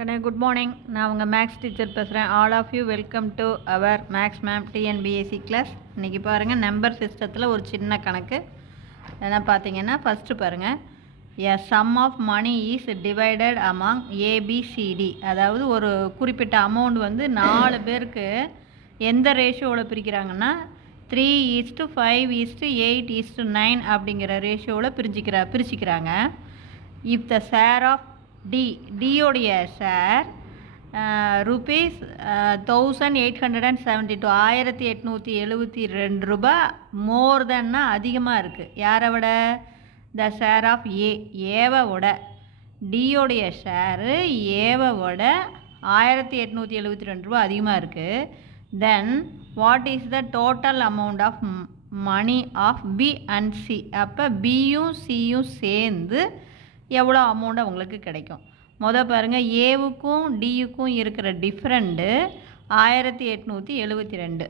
Good morning. நான் உங்கள் maths teacher பேசுகிறேன். All of you welcome to our maths ma'am TNPSC class. இன்றைக்கி பாருங்கள், நம்பர் சிஸ்டத்தில் ஒரு சின்ன கணக்கு என்ன பார்த்தீங்கன்னா, ஃபஸ்ட்டு பாருங்கள், a sum of money is divided among A B C D. அதாவது ஒரு குறிப்பிட்ட அமௌண்ட் வந்து 4 பேருக்கு எந்த ரேஷியோவில் பிரிக்கிறாங்கன்னா 3:5:8:9 அப்படிங்கிற ரேஷியோவில் பிரிச்சுக்கிறாங்க. இஃப் த ஷேர் ஆஃப் டியோடைய ஷேர் ருபீஸ் 1872 ரூபாய் மோர் தென்னா அதிகமாக இருக்குது. யாரை விட? த ஷேர் ஆஃப் ஏவை விட. டியோடைய ஷேரு ஏவை விட 1872 ரூபா அதிகமாக இருக்குது. Then what is the total amount of money of B and C? அப்போ பியும் சியும் சேர்ந்து எவ்வளோ அமௌண்ட் அவங்களுக்கு கிடைக்கும்? பாருங்கள், ஏவுக்கும் டியுக்கும் இருக்கிற different 1872.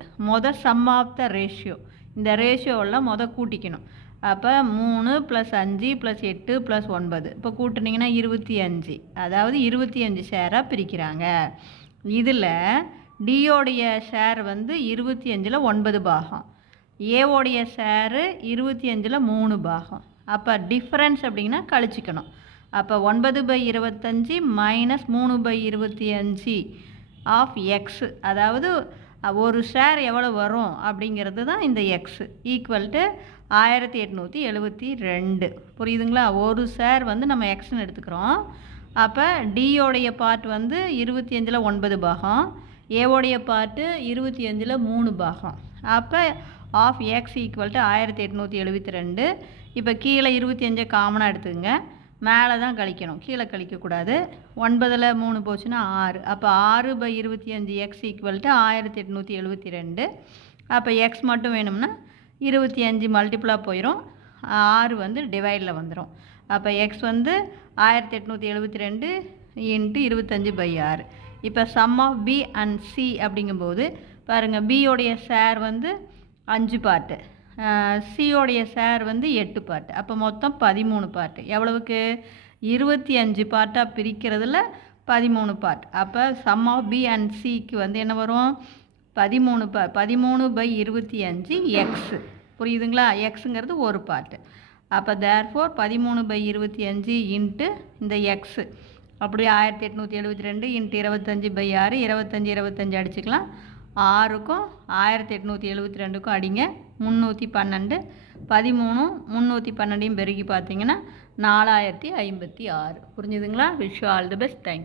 Sum of the ratio. இந்த ரேஷியோவில் கூட்டிக்கணும். அப்போ 3 + 5 + 8 + 9. இப்போ கூட்டினீங்கன்னா 25. அதாவது 25 ஷேராக பிரிக்கிறாங்க. இதில் டியோடைய ஷேர் வந்து 25ல் 9 பாகம், ஏவோடைய ஷேரு 25ல் 3 பாகம். அப்போ டிஃப்ரென்ஸ் அப்படிங்கன்னா கழிச்சிக்கணும். அப்போ 9/25 - 3/25 ஆஃப் எக்ஸு, அதாவது ஒரு ஷேர் எவ்வளோ வரும் அப்படிங்கிறது தான் இந்த எக்ஸு, ஈக்குவல் டு 1872. புரியுதுங்களா? ஒரு ஷேர் வந்து நம்ம எக்ஸ்ன்னு எடுத்துக்கிறோம். அப்போ டியோடைய பார்ட் வந்து 25ல் 9 பாகம், ஏவோடைய பார்ட்டு 25ல் 3 பாகம். அப்போ ஆஃப் எக்ஸ் ஈக்குவல் டு 1872. இப்போ கீழே 25 காமனாக எடுத்துக்கங்க, மேலே தான் கழிக்கணும், கீழே கழிக்கக்கூடாது. 9ல் 3 போச்சுன்னா 6. அப்போ 6/25 எக்ஸ் ஈக்குவல் டு 1872. அப்போ எக்ஸ் மட்டும் வேணும்னா 25 மல்டிப்புளாக போயிடும், 6 வந்து டிவைடில் வந்துடும். அப்போ எக்ஸ் வந்து 1872 × 25/6. இப்போ sum of B and C அப்படிங்கும்போது பாருங்கள், பியோடைய ஷேர் வந்து 5 பார்ட்டு, சியோடைய ஷேர் வந்து 8 பார்ட்டு. அப்போ மொத்தம் 13 பார்ட்டு. எவ்வளவுக்கு? 25 பார்ட்டாக பிரிக்கிறதுல 13 பார்ட். அப்போ சம் ஆஃப் பி அண்ட் சிக்கு வந்து என்ன வரும்? 13/25 எக்ஸு. புரியுதுங்களா? எக்ஸுங்கிறது ஒரு பார்ட்டு. அப்போ தேர்ஃபோர் 13/25 இன்ட்டு இந்த எக்ஸு, அப்படி 1872 × 25/6. 25 அடிச்சுக்கலாம். 6க்கும் 1872க்கும் அடிங்க, 312. 13 312 பெருகி பார்த்தீங்கன்னா 4056. புரிஞ்சுதுங்களா? Wish all the best. Thank you.